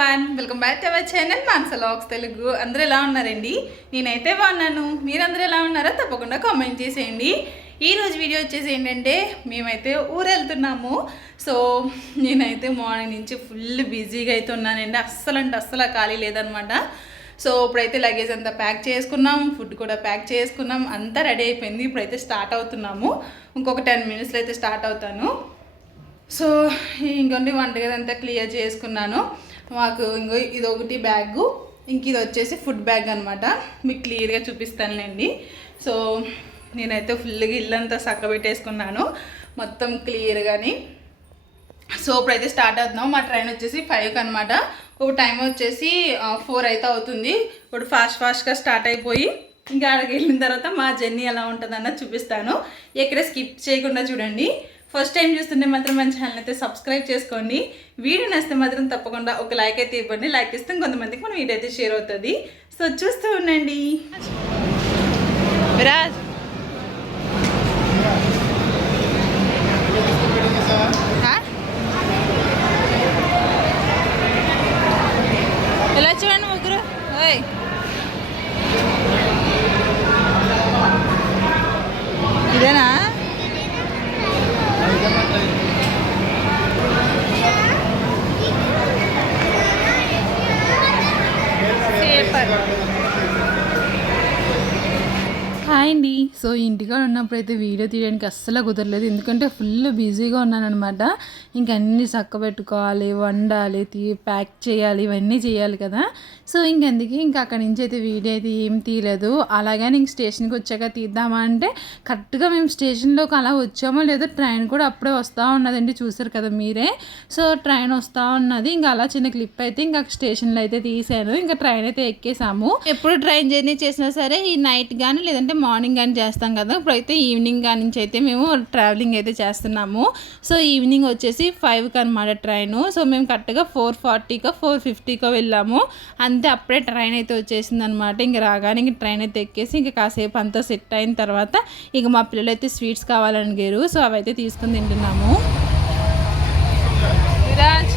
One welcome back to our channel మాన్సలాక్స్ Telugu అందరూ ఎలా ఉన్నారండి? నేనైతే బాగున్నాను. మీరందరూ ఎలా ఉన్నారో తప్పకుండా కామెంట్ చేసేయండి. ఈరోజు వీడియో వచ్చేసి ఏంటంటే మేమైతే ఊరు వెళ్తున్నాము సో నేనైతే మార్నింగ్ నుంచి ఫుల్ బిజీగా అయితే ఉన్నానండి. అస్సలు అంటే అస్సలు ఖాళీ లేదనమాట. సో ఇప్పుడైతే లగేజ్ అంతా ప్యాక్ చేసుకున్నాం. ఫుడ్ కూడా ప్యాక్ చేసుకున్నాం. అంతా రెడీ అయిపోయింది. ఇప్పుడైతే స్టార్ట్ అవుతున్నాము. ఇంకొక టెన్ మినిట్స్లో అయితే స్టార్ట్ అవుతాను. సో ఇంకొన్ని వంటగది అంతా క్లియర్ చేసుకున్నాను. మాకు ఇంకో ఇది ఒకటి బ్యాగు. ఇంక ఇది వచ్చేసి ఫుడ్ బ్యాగ్ అనమాట మీకు క్లియర్గా చూపిస్తానులేండి. సో నేనైతే ఫుల్గా ఇల్లంతా చక్కబెట్టేసుకున్నాను మొత్తం క్లియర్గాని. సో అయితే స్టార్ట్ అవుతున్నాం. మా ట్రైన్ వచ్చేసి ఫైవ్కి అనమాట ఒక టైం వచ్చేసి ఫోర్ అయితే అవుతుంది. ఇప్పుడు ఫాస్ట్ ఫాస్ట్గా స్టార్ట్ అయిపోయి ఇంకా అక్కడికి వెళ్ళిన తర్వాత మా జర్నీ ఎలా ఉంటుందన్న చూపిస్తాను. ఎక్కడ స్కిప్ చేయకుండా చూడండి. ఫస్ట్ టైం చూస్తుంటే మాత్రం మన ఛానల్ అయితే సబ్స్క్రైబ్ చేసుకోండి. వీడియో నచ్చితే మాత్రం తప్పకుండా ఒక లైక్ అయితే ఇవ్వండి. లైక్ ఇస్తే కొంతమందికి మనం వీడియో అయితే షేర్ అవుతుంది. సో చూస్తూ ఉండండి. విరాజ్ 拜拜。హాయ్ అండి. సో ఇంటికాడ ఉన్నప్పుడు అయితే వీడియో తీయడానికి అస్సలు కుదరలేదు. ఎందుకంటే ఫుల్ బిజీగా ఉన్నానమాట ఇంకన్నీ చక్క పెట్టుకోవాలి వండాలి తీ ప్యాక్ చేయాలి ఇవన్నీ చేయాలి కదా. సో ఇంకెందుకు ఇంకా అక్కడి నుంచి అయితే వీడియో అయితే ఏం తీయలేదు. అలాగే ఇంక స్టేషన్కి వచ్చాక తీద్దామా అంటే కరెక్ట్గా మేము స్టేషన్లోకి అలా వచ్చామో లేదో ట్రైన్ కూడా అప్పుడే వస్తూ ఉన్నదండి. చూసారు కదా మీరే. సో ట్రైన్ వస్తూ ఉన్నది. ఇంకా అలా చిన్న క్లిప్ అయితే ఇంకా స్టేషన్లో అయితే తీసాను ఇంకా ట్రైన్ అయితే ఎక్కేసాము. ఎప్పుడు ట్రైన్ జర్నీ చేసినా సరే ఈ నైట్ కానీ లేదంటే మార్నింగ్ కానీ చేస్తాం కదా ఇప్పుడైతే ఈవినింగ్ కానీ నుంచి అయితే మేము ట్రావెలింగ్ అయితే చేస్తున్నాము. సో ఈవినింగ్ వచ్చేసి ఫైవ్కి అనమాట ట్రైన్. సో మేము కరెక్ట్గా ఫోర్ ఫార్టీకో ఫోర్ ఫిఫ్టీకో వెళ్ళాము. అంతే అప్పుడే ట్రైన్ అయితే వచ్చేసింది అనమాట ఇంక రాగానే ఇంక ట్రైన్ అయితే ఎక్కేసి ఇంకా కాసేపు అంతా సెట్ అయిన తర్వాత ఇక మా పిల్లలు అయితే స్వీట్స్ కావాలని గేరు సో అవైతే తీసుకుని తింటున్నాము విరాజ్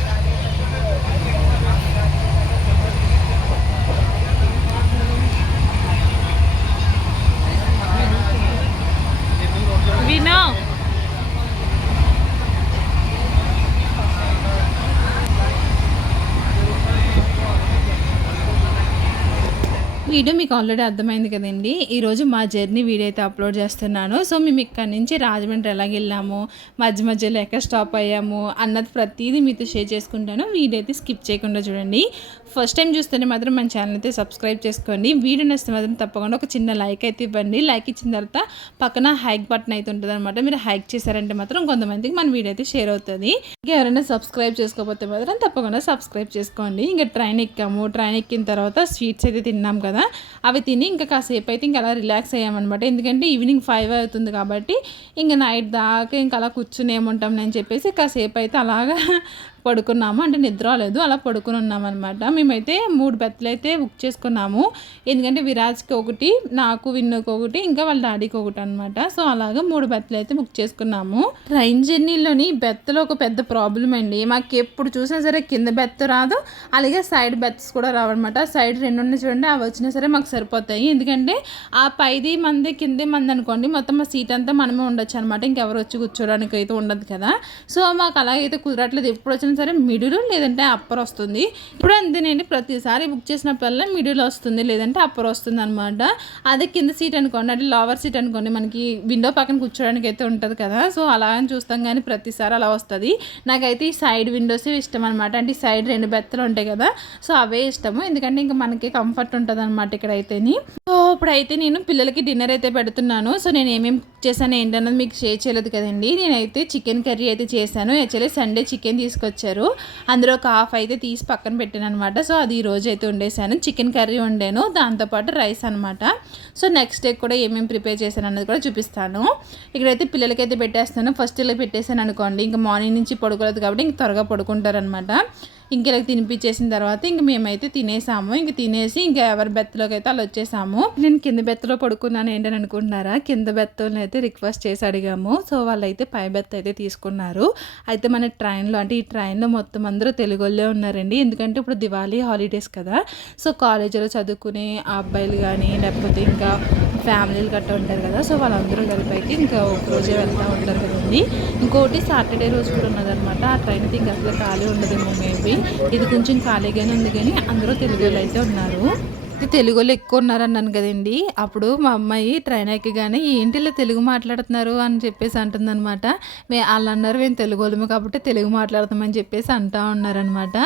వినో వీడియో మీకు ఆల్రెడీ అర్థమైంది కదండి. ఈరోజు మా జర్నీ వీడియో అయితే అప్లోడ్ చేస్తున్నాను. సో మేము ఇక్కడ నుంచి రాజమండ్రి ఎలాగ వెళ్ళాము మధ్య మధ్యలో ఎక్కడ స్టాప్ అయ్యాము అన్నది ప్రతిదీ మీతో షేర్ చేసుకుంటాను. వీడియో అయితే స్కిప్ చేయకుండా చూడండి. ఫస్ట్ టైం చూస్తేనే మాత్రం మన ఛానల్ అయితే సబ్స్క్రైబ్ చేసుకోండి. వీడియో నచ్చితే మాత్రం తప్పకుండా ఒక చిన్న లైక్ అయితే ఇవ్వండి. లైక్ ఇచ్చిన తర్వాత పక్కన హైక్ బటన్ అయితే ఉంటుంది అనమాట మీరు హైక్ చేశారంటే మాత్రం కొంతమందికి మన వీడియో అయితే షేర్ అవుతుంది. ఇంకా ఎవరైనా సబ్స్క్రైబ్ చేసుకోకపోతే మాత్రం తప్పకుండా సబ్స్క్రైబ్ చేసుకోండి. ఇంకా ట్రైన్ ఎక్కాము. ట్రైన్ ఎక్కిన తర్వాత స్వీట్స్ అయితే తిన్నాం కదా అవి తిని ఇంకా కాసేపు అయితే ఇంకా అలా రిలాక్స్ అయ్యామన్నమాట. ఎందుకంటే ఈవినింగ్ ఫైవ్ అవుతుంది కాబట్టి ఇంకా నైట్ దాకా ఇంకా అలా కూర్చుని ఏముంటాం అని చెప్పేసి కాసేపు అయితే అలాగా పడుకున్నాము. అంటే నిద్ర లేదు అలా పడుకుని ఉన్నామన్నమాట. మేమైతే మూడు బెత్తలు అయితే బుక్ చేసుకున్నాము. ఎందుకంటే విరాజ్కి ఒకటి నాకు విన్నుకి ఒకటి ఇంకా వాళ్ళ డాడీకి ఒకటి అనమాట సో అలాగా మూడు బెత్తలు అయితే బుక్ చేసుకున్నాము. ట్రైన్ జర్నీలోని బెత్తలు ఒక పెద్ద ప్రాబ్లం అండి. మాకు ఎప్పుడు చూసినా సరే కింద బెత్త రాదు అలాగే సైడ్ బెత్స్ కూడా రావన్నమాట. సైడ్ రెండు ఉన్నాయి చూడండి అవి వచ్చినా సరే మాకు సరిపోతాయి. ఎందుకంటే ఆ పైది మంది కిందే మంది అనుకోండి మొత్తం ఆ సీట్ అంతా మనమే ఉండొచ్చు అనమాట ఇంకెవరు వచ్చి కూర్చోడానికి అయితే ఉండదు కదా. సో మాకు అలాగైతే కుదరట్లేదు. ఎప్పుడు వచ్చిన సరే మిడిల్ లేదంటే అప్పర్ వస్తుంది. ఇప్పుడు అంతేనండి ప్రతిసారి బుక్ చేసినప్పుడల్లా మిడిల్ వస్తుంది లేదంటే అప్పర్ వస్తుంది అనమాట అదే కింద సీట్ అనుకోండి అంటే లోవర్ సీట్ అనుకోండి మనకి విండో పక్కన కూర్చోడానికి అయితే ఉంటుంది కదా. సో అలా అని చూస్తాం కానీ ప్రతిసారి అలా వస్తుంది. నాకైతే ఈ సైడ్ విండోస్ ఇష్టం అనమాట అంటే ఈ సైడ్ రెండు బెత్తలు ఉంటాయి కదా సో అవే ఇష్టము. ఎందుకంటే ఇంకా మనకి కంఫర్ట్ ఉంటుంది అనమాట ఇక్కడైతేని. సో ఇప్పుడైతే నేను పిల్లలకి డిన్నర్ అయితే పెడుతున్నాను. సో నేను ఏమేమి చేశాను ఏంటన్నది మీకు షేర్ చేయలేదు కదండి. నేనైతే చికెన్ కర్రీ అయితే చేశాను. యాక్చువల్లీ సండే చికెన్ తీసుకొచ్చారు. అందులో ఒక హాఫ్ అయితే తీసి పక్కన పెట్టాను అనమాట సో అది ఈ రోజు అయితే వండేసాను చికెన్ కర్రీ వండాను. దాంతోపాటు రైస్ అనమాట సో నెక్స్ట్ డే కూడా ఏమేమి ప్రిపేర్ చేశాను అన్నది కూడా చూపిస్తాను. ఇక్కడైతే పిల్లలకైతే పెట్టేస్తాను. ఫస్ట్ ఇలా పెట్టేసాను అనుకోండి. ఇంకా మార్నింగ్ నుంచి పడుకోలేదు కాబట్టి ఇంక త్వరగా పడుకుంటారనమాట ఇంక ఇలా తినిపించేసిన తర్వాత ఇంక మేమైతే తినేసాము. ఇంక తినేసి ఇంకా ఎవరి బెత్తలోకి అయితే అలా వచ్చేసాము. నేను కింద బెత్తలో పడుకున్నాను ఏంటని అనుకుంటున్నారా? కింద బెత్తలను అయితే రిక్వెస్ట్ చేసి అడిగాము. సో వాళ్ళైతే పై బెత్త అయితే తీసుకున్నారు. అయితే మన ట్రైన్లో అంటే ఈ ట్రైన్లో మొత్తం అందరూ తెలుగులో ఉన్నారండి. ఎందుకంటే ఇప్పుడు దివాళీ హాలిడేస్ కదా. సో కాలేజీలో చదువుకునే ఆ అబ్బాయిలు కానీ లేకపోతే ఇంకా ఫ్యామిలీలు గట్టా ఉంటారు కదా. సో వాళ్ళందరూ కలిపైకి ఇంకా ఒక రోజే వెళ్తూ ఉంటారు కదండి. ఇంకోటి సాటర్డే రోజు కూడా ఉన్నదనమాట ఆ ట్రైన్ అయితే ఇంకా అసలు ఖాళీ ఉండదేమో మేబీ. ఇది కొంచెం ఖాళీగానే ఉంది కానీ అందరూ తెలుగు వాళ్ళు అయితే ఉన్నారు. తెలుగు వాళ్ళు ఎక్కువ ఉన్నారన్నాను కదండి. అప్పుడు మా అమ్మాయి ట్రైన్ ఎక్కగానే ఏంటిలా తెలుగు మాట్లాడుతున్నారు అని చెప్పేసి అంటుందన్నమాట. మే వాళ్ళు అన్నారు మేము తెలుగు వాళ్ళము కాబట్టి తెలుగు మాట్లాడతామని చెప్పేసి అంటా ఉన్నారనమాట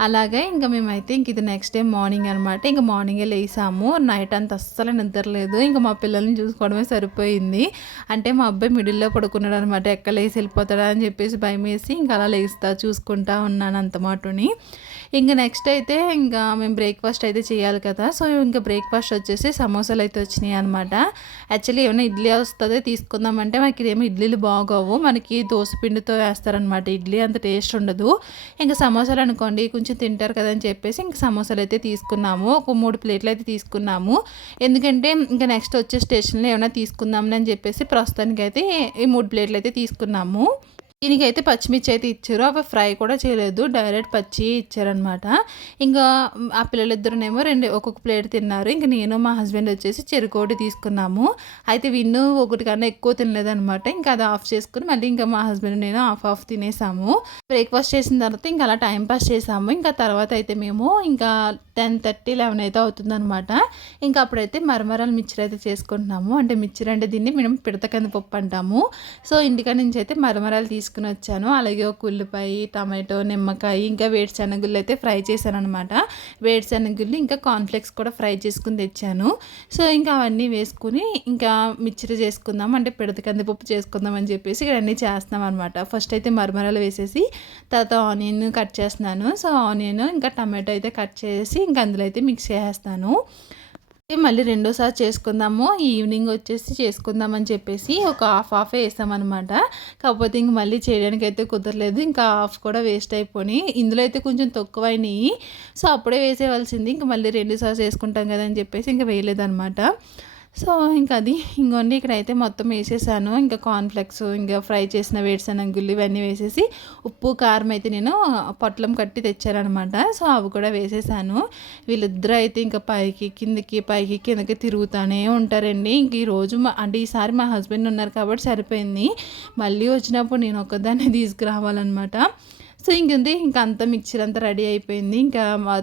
అలాగే ఇంకా మేమైతే ఇంక ఇది నెక్స్ట్ డే మార్నింగ్ అనమాట ఇంకా మార్నింగే లేసాము. నైట్ అంత అస్సలు నిద్రలేదు ఇంకా మా పిల్లల్ని చూసుకోవడమే సరిపోయింది. అంటే మా అబ్బాయి మిడిల్లో పడుకున్నాడు అనమాట ఎక్కడ లేసి వెళ్ళిపోతాడా? అని చెప్పేసి భయం వేసి ఇంకా అలా లేస్తా చూసుకుంటా ఉన్నాను అంత మాటని. ఇంకా నెక్స్ట్ అయితే ఇంకా మేము బ్రేక్ఫాస్ట్ అయితే చేయాలి కదా. సో ఇంకా బ్రేక్ఫాస్ట్ వచ్చేసి సమోసాలు అయితే వచ్చినాయి అనమాట యాక్చువల్లీ ఏమైనా ఇడ్లీ వస్తుందో తీసుకుందామంటే మనకి ఇదేమో ఇడ్లీలు బాగోవు. మనకి దోశ పిండితో వేస్తారనమాట ఇడ్లీ అంత టేస్ట్ ఉండదు. ఇంకా సమోసాలు అనుకోండి కొంచెం తింటారు కదా అని చెప్పేసి ఇంకా సమోసాలు అయితే తీసుకున్నాము. ఒక మూడు ప్లేట్లు అయితే తీసుకున్నాము. ఎందుకంటే ఇంకా నెక్స్ట్ వచ్చే స్టేషన్లో ఏమైనా తీసుకుందామని అని చెప్పేసి ప్రస్తుతానికి అయితే ఈ మూడు ప్లేట్లు అయితే తీసుకున్నాము. దీనికైతే పచ్చిమిర్చి అయితే ఇచ్చారు. అవి ఫ్రై కూడా చేయలేదు. డైరెక్ట్ పచ్చి ఇచ్చారనమాట ఇంకా ఆ పిల్లలిద్దరునేమో రెండు ఒక్కొక్క ప్లేట్ తిన్నారు. ఇంకా నేను మా హస్బెండ్ వచ్చేసి చెరుకోటి తీసుకున్నాము. అయితే విన్ను ఒకటి కన్నా ఎక్కువ తినలేదనమాట ఇంకా అది ఆఫ్ చేసుకుని మళ్ళీ ఇంకా మా హస్బెండ్ నేను ఆఫ్ ఆఫ్ తినేసాము. బ్రేక్ఫాస్ట్ చేసిన తర్వాత ఇంకా అలా టైం పాస్ చేసాము. ఇంకా తర్వాత అయితే మేము ఇంకా టెన్ థర్టీ లెవెన్ అయితే అవుతుందనమాట ఇంకా అప్పుడైతే మరమరాలు మిక్చర్ అయితే చేసుకుంటున్నాము. అంటే మిక్చర్ అంటే దీన్ని మేము పిడత కింద పప్పు అంటాము. సో ఇంటికా నుంచి అయితే మరమరాలు తీసుకుని వచ్చాను అలాగే ఒక ఉల్లిపాయ టమాటో నిమ్మకాయ ఇంకా వేడిశనగుళ్ళు అయితే ఫ్రై చేశాను అనమాట వేడిశనగుళ్ళు ఇంకా కాన్ఫ్లెక్స్ కూడా ఫ్రై చేసుకుని తెచ్చాను. సో ఇంకా అవన్నీ వేసుకుని ఇంకా మిక్చర్ చేసుకుందాం అంటే పిడత కందిపప్పు చేసుకుందాం అని చెప్పేసి ఇక్కడ అన్నీ చేస్తున్నాం అనమాట ఫస్ట్ అయితే మరమరాలు వేసేసి తర్వాత ఆనియన్ కట్ చేస్తున్నాను. సో ఆనియన్ ఇంకా టమాటో అయితే కట్ చేసి ఇంకా అందులో అయితే మిక్స్ చేసేస్తాను. మళ్ళీ రెండోసారి చేసుకుందాము. ఈవినింగ్ వచ్చేసి చేసుకుందామని చెప్పేసి ఒక హాఫ్ హాఫ్ వేసామన్నమాట కాకపోతే ఇంక మళ్ళీ చేయడానికి అయితే కుదరలేదు. ఇంకా హాఫ్ కూడా వేస్ట్ అయిపోయి ఇందులో అయితే కొంచెం తక్కువైనాయి. సో అప్పుడే వేసేవలసింది ఇంక మళ్ళీ రెండుసార్లు చేసుకుంటాం కదా అని చెప్పేసి ఇంకా వేయలేదన్నమాట. సో ఇంకా అది ఇంకోండి ఇక్కడ అయితే మొత్తం వేసేసాను. ఇంకా కార్న్ఫ్లెక్స్ ఇంకా ఫ్రై చేసిన వేడిశనగుళ్ళు ఇవన్నీ వేసేసి ఉప్పు కారం అయితే నేను పొట్లం కట్టి తెచ్చారనమాట సో అవి కూడా వేసేసాను. వీళ్ళిద్దరూ అయితే ఇంకా పైకి కిందకి పైకి కిందకి తిరుగుతూనే ఉంటారండి. ఇంక ఈరోజు అంటే ఈసారి మా హస్బెండ్ ఉన్నారు కాబట్టి సరిపోయింది. మళ్ళీ వచ్చినప్పుడు నేను ఒక్కదాన్ని తీసుకురావాలన్నమాట. సో ఇంకంతే ఇంకా అంతా మిక్చర్ అంతా రెడీ అయిపోయింది. ఇంకా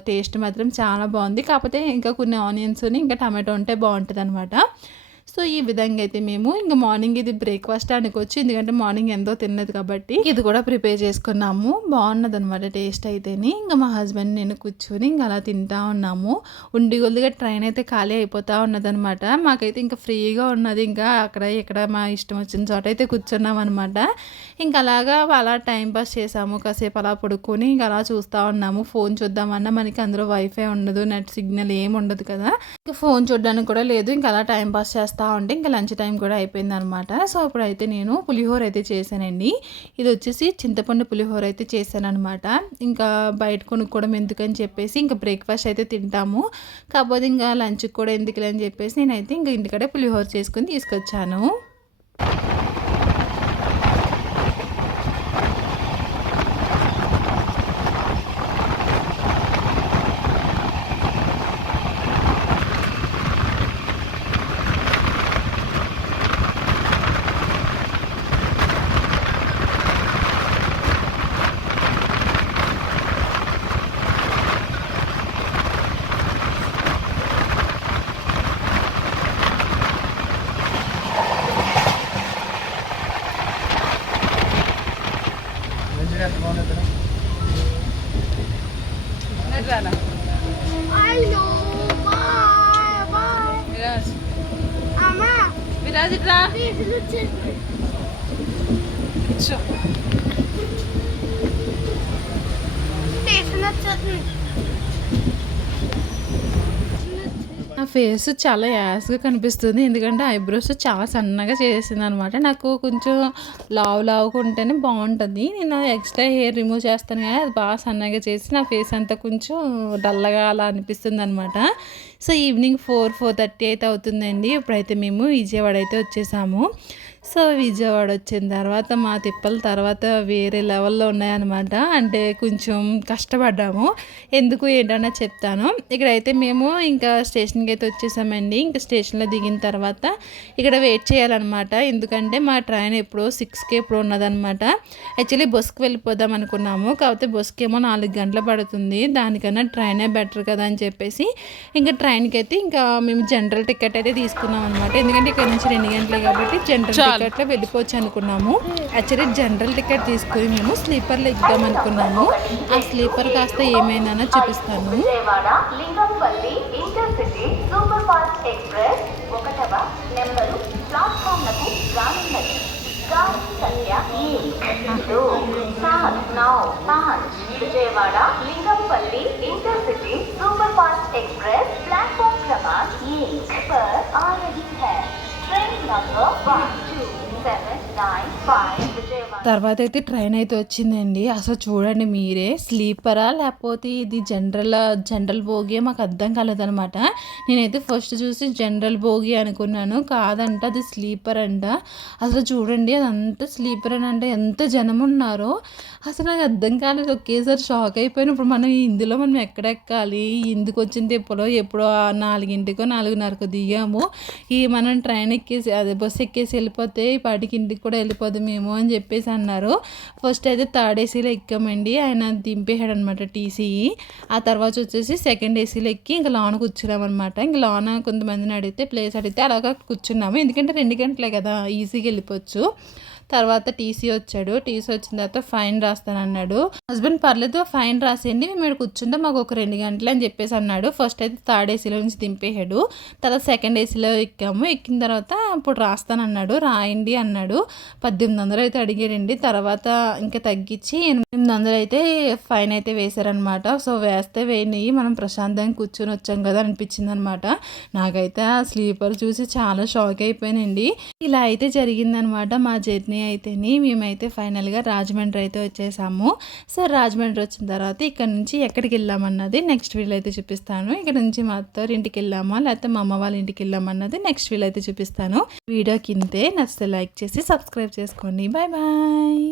టేస్ట్ మాత్రం చాలా బాగుంది. కాకపోతే ఇంకా కొన్ని ఆనియన్స్ ఇంకా టమాటో ఉంటే బాగుంటుంది అనమాట సో ఈ విధంగా అయితే మేము ఇంకా మార్నింగ్ ఇది బ్రేక్ఫాస్ట్ అనుకోవచ్చు. ఎందుకంటే మార్నింగ్ ఎంతో తిన్నది కాబట్టి ఇది కూడా ప్రిపేర్ చేసుకున్నాము. బాగున్నది అనమాట టేస్ట్ అయితేనే. ఇంకా మా హస్బెండ్ నేను కూర్చొని ఇంకా అలా తింటా ఉన్నాము. ఉండి కొద్దిగా ట్రైన్ అయితే ఖాళీ అయిపోతూ ఉన్నదనమాట మాకైతే ఇంకా ఫ్రీగా ఉన్నది. ఇంకా అక్కడ ఇక్కడ మా ఇష్టం వచ్చిన చోట అయితే కూర్చున్నాం అనమాట ఇంకా అలాగా అలా టైం పాస్ చేసాము. కాసేపు అలా పడుకొని ఇంకా అలా చూస్తూ ఉన్నాము. ఫోన్ చూద్దామన్నా మనకి అందులో వైఫై ఉండదు. నెట్ సిగ్నల్ ఏమి ఉండదు కదా. ఇంకా ఫోన్ చూడడానికి కూడా లేదు. ఇంకా అలా టైం పాస్ చేస్తూ ఉంటే ఇంకా లంచ్ టైం కూడా అయిపోయిందనమాట. సో అప్పుడైతే నేను పులిహోర అయితే చేశానండి. ఇది వచ్చేసి చింతపండు పులిహోర అయితే చేశాననమాట. ఇంకా బయట కొనుక్కోవడం ఎందుకని చెప్పేసి ఇంకా బ్రేక్ఫాస్ట్ అయితే తింటాము. కాకపోతే ఇంకా లంచ్కి కూడా ఎందుకులే అని చెప్పేసి నేనైతే ఇంకా ఇంటికడే పులిహోర చేసుకుని తీసుకొచ్చాను. విరాజ్ ఇట్లా ఫేస్ చాలా యాస్గా కనిపిస్తుంది. ఎందుకంటే ఐబ్రోస్ చాలా సన్నగా చేసింది అనమాట నాకు కొంచెం లావు లావుగా ఉంటేనే బాగుంటుంది. నేను ఎక్స్ట్రా హెయిర్ రిమూవ్ చేస్తాను కానీ అది బాగా సన్నగా చేసి నా ఫేస్ అంతా కొంచెం డల్లగా అలా అనిపిస్తుంది అనమాట so evening four four thirty అయితే అవుతుందండి. ఇప్పుడైతే మేము విజయవాడ అయితే వచ్చేసాము. సో విజయవాడ వచ్చిన తర్వాత మా తిప్పల తర్వాత వేరే లెవెల్లో ఉన్నాయన్నమాట. అంటే కొంచెం కష్టపడ్డాము. ఎందుకు ఏంటన్నా చెప్తాను. ఇక్కడైతే మేము ఇంకా స్టేషన్కి అయితే వచ్చేసామండి. ఇంకా స్టేషన్లో దిగిన తర్వాత ఇక్కడ వెయిట్ చేయాలన్నమాట. ఎందుకంటే మా ట్రైన్ ఎప్పుడో సిక్స్కి ఎప్పుడో ఉన్నదనమాట యాక్చువల్లీ బస్కి వెళ్ళిపోదాం అనుకున్నాము. కాకపోతే బస్కి ఏమో నాలుగు గంటలు పడుతుంది. దానికన్నా ట్రైనే బెటర్ కదా అని చెప్పేసి ఇంకా ట్రైన్కి అయితే ఇంకా మేము జనరల్ టికెట్ అయితే తీసుకున్నాం అనమాట ఎందుకంటే ఇక్కడ నుంచి రెండు గంటలే కాబట్టి జనరల్ టికెట్లో వెళ్ళిపోవచ్చు అనుకున్నాము. యాక్చువల్లీ జనరల్ టికెట్ తీసుకుని మేము స్లీపర్లో ఇద్దాం అనుకున్నాము. ఆ స్లీపర్ కాస్త ఏమైనా చూపిస్తాను. విజయవాడ లింగంపల్లి ఇంటర్సిటీ తర్వాత అయితే ట్రైన్ అయితే వచ్చిందండి. అసలు చూడండి మీరే స్లీపరా లేకపోతే ఇది జనరల్ జనరల్ భోగి మాకు అర్థం కాలేదనమాట నేనైతే ఫస్ట్ చూసి జనరల్ భోగి అనుకున్నాను. కాదంట అది స్లీపర్ అంట. అసలు చూడండి అదంతా స్లీపర్ అని అంటే ఎంత జనం ఉన్నారో. అసలు నాకు అర్థం కాలేదు. ఒకేసారి షాక్ అయిపోయిన. ఇప్పుడు మనం ఇందులో మనం ఎక్కడెక్కాలి? ఎందుకు వచ్చింది ఎప్పుడో ఎప్పుడో నాలుగింటికో నాలుగున్నరకో దిగాము. ఈ మనం ట్రైన్ ఎక్కేసి అదే బస్సు ఎక్కేసి వెళ్ళిపోతే వాటికి ఇంటికి కూడా వెళ్ళిపోదు మేము అని చెప్పేసి అన్నారు. ఫస్ట్ అయితే థర్డ్ ఏసీలో ఎక్కామండి. ఆయన దింపేశాడు అనమాట టీసీ ఆ తర్వాత వచ్చేసి సెకండ్ ఏసీలో ఎక్కి ఇంకా లోన కూర్చున్నామన్నమాట. ఇంకా లోన కొంతమందిని అడిగితే ప్లేస్ అడిగితే అలాగా కూర్చున్నాము. ఎందుకంటే రెండు గంటలే కదా ఈజీగా వెళ్ళిపోవచ్చు. తర్వాత టీసీ వచ్చాడు. టీసీ వచ్చిన తర్వాత ఫైన్ రాస్తానన్నాడు హస్బెండ్ పర్లేదు ఫైన్ రాసేయండి. మేము ఇక్కడ కూర్చుంటే మాకు ఒక రెండు గంటలు అని చెప్పేసి అన్నాడు. ఫస్ట్ అయితే థర్డ్ ఏసీలో నుంచి దింపేశాడు. తర్వాత సెకండ్ ఏసీలో ఎక్కాము. ఎక్కిన తర్వాత ఇప్పుడు రాస్తానన్నాడు రాయండి అన్నాడు. పద్దెనిమిది వందలు అయితే అడిగాడండి తర్వాత ఇంకా తగ్గించి ఎనిమిది వందలు అయితే ఫైన్ అయితే వేశారనమాట సో వేస్తే వేయని మనం ప్రశాంతంగా కూర్చొని వచ్చాం కదా అనిపించింది అనమాట నాకైతే ఆ స్లీపర్ చూసి చాలా షాక్ అయిపోయానండి. ఇలా అయితే జరిగిందనమాట మా జర్నీ. అయితేని మేమైతే ఫైనల్గా రాజమండ్రి అయితే వచ్చేసాము. సో రాజమండ్రి వచ్చిన తర్వాత ఇక్కడ నుంచి ఎక్కడికి వెళ్ళామన్నది నెక్స్ట్ వీల్ అయితే చూపిస్తాను. ఇక్కడ నుంచి మా అత్తారు ఇంటికి వెళ్ళామా లేకపోతే మా అమ్మ వాళ్ళ ఇంటికి వెళ్ళామన్నది నెక్స్ట్ వీల్ అయితే చూపిస్తాను. వీడియో కిందే నచ్చితే లైక్ చేసి సబ్స్క్రైబ్ చేసుకోండి. Bye bye.